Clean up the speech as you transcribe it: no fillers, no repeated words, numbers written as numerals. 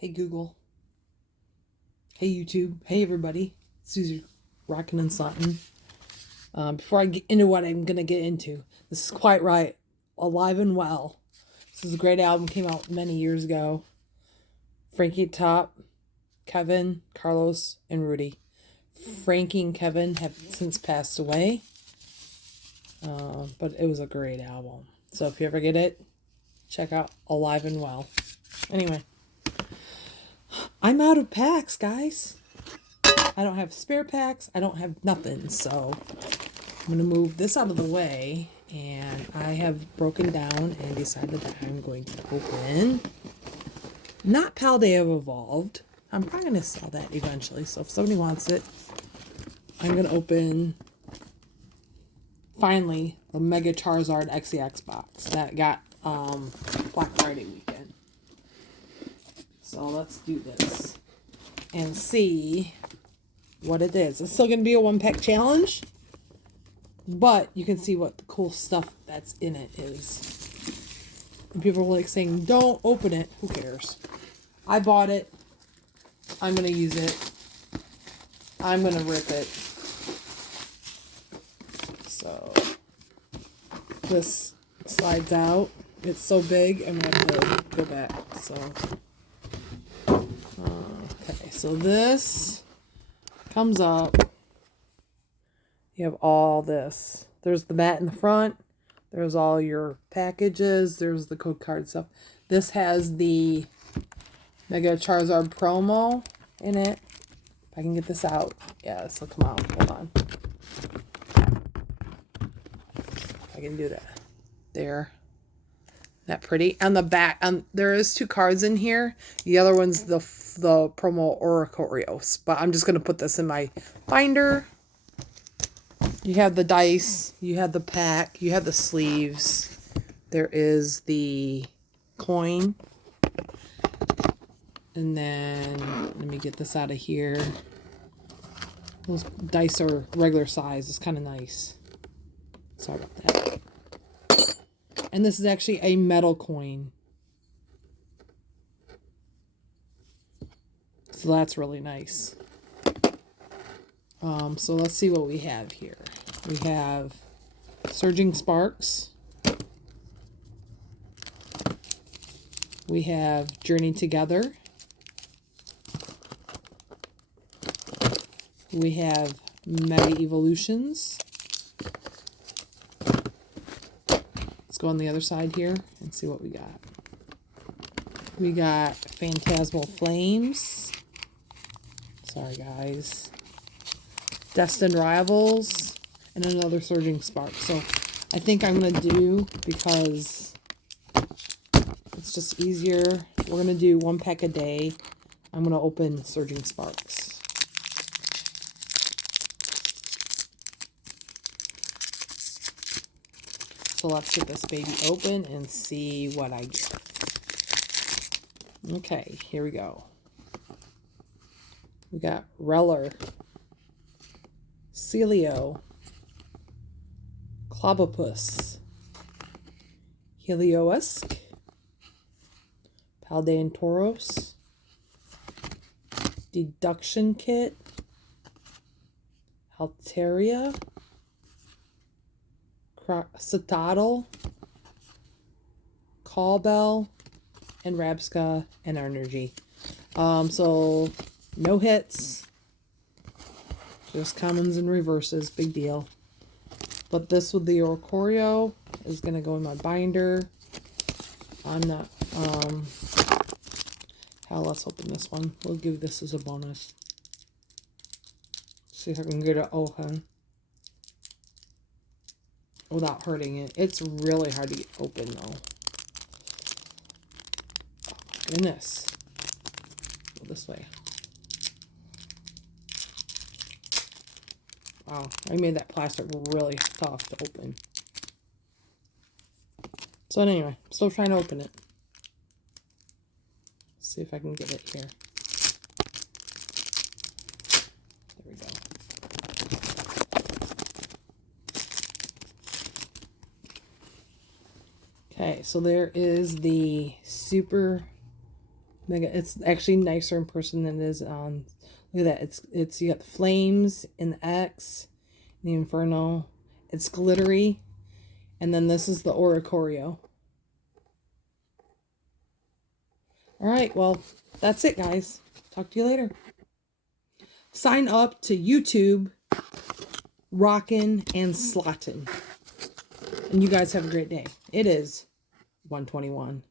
Hey Google. Hey YouTube. Hey everybody. Susie rocking and slotting. Before I get into what I'm going to get into, this is Quite Right, Alive and Well. This is a great album, came out many years ago. Frankie Top, Kevin, Carlos, and Rudy. Frankie and Kevin have since passed away, but it was a great album. So if you ever get it, check out Alive and Well. Anyway, I'm out of packs, guys. I don't have spare packs. I don't have nothing. So I'm going to move this out of the way. And I have broken down and decided that I'm going to open not Paldea Evolved. I'm probably going to sell that eventually. So if somebody wants it, I'm going to open finally the Mega Charizard XEX box that got Black Friday weekend. So let's do this and see what it is. It's still going to be a one-pack challenge, but you can see what the cool stuff that's in it is. And people are like saying, don't open it. Who cares? I bought it. I'm going to use it. I'm going to rip it. So this slides out. It's so big, I'm going to have to go back. So, okay, so this comes up. You have all this. There's the mat in the front. There's all your packages. There's the code card stuff. This has the Mega Charizard promo in it. If I can get this out. Yeah, this will come out. Hold on. If I can do that. There. That pretty. On the back, there is 2 cards in here. The other one's the promo Oracorios. But I'm just going to put this in my binder. You have the dice. You have the pack. You have the sleeves. There is the coin. And then, let me get this out of here. Those dice are regular size. It's kind of nice. Sorry about that. And this is actually a metal coin. So that's really nice. So let's see what we have here. We have Surging Sparks. We have Journey Together. We have Mega Evolutions. Let's go on the other side here and see what we got. We got Phantasmal Flames. Sorry, guys. Destined Rivals. And another Surging Spark. So I think I'm going to do, because it's just easier, we're going to do 1 pack a day. I'm going to open Surging Sparks. So let's get this baby open and see what I get. Okay, here we go. We got Reller, Celio, Clobopus, Helioisk, Paldean Tauros, Deduction Kit, Halteria, Citadel, Callbell, and Rabsca and Energy. So no hits, just commons and reverses, big deal. But this with the Orcorio is going to go in my binder. I'm not, let's open this one. We'll give this as a bonus. See if I can get it open without hurting it. It's really hard to get open though. Oh, goodness. Go this way. Wow, I made that plastic really tough to open. So anyway, still trying to open it. See if I can get it here. There we go. Okay, so there is the Super It's actually nicer in person than it is on. Look at that. It's you got the flames in the X, the Inferno. It's glittery, and then this is the Oricorio. All right, well, that's it, guys. Talk to you later. Sign up to YouTube, Rockin' and Slottin'. And you guys have a great day. It is 1:21.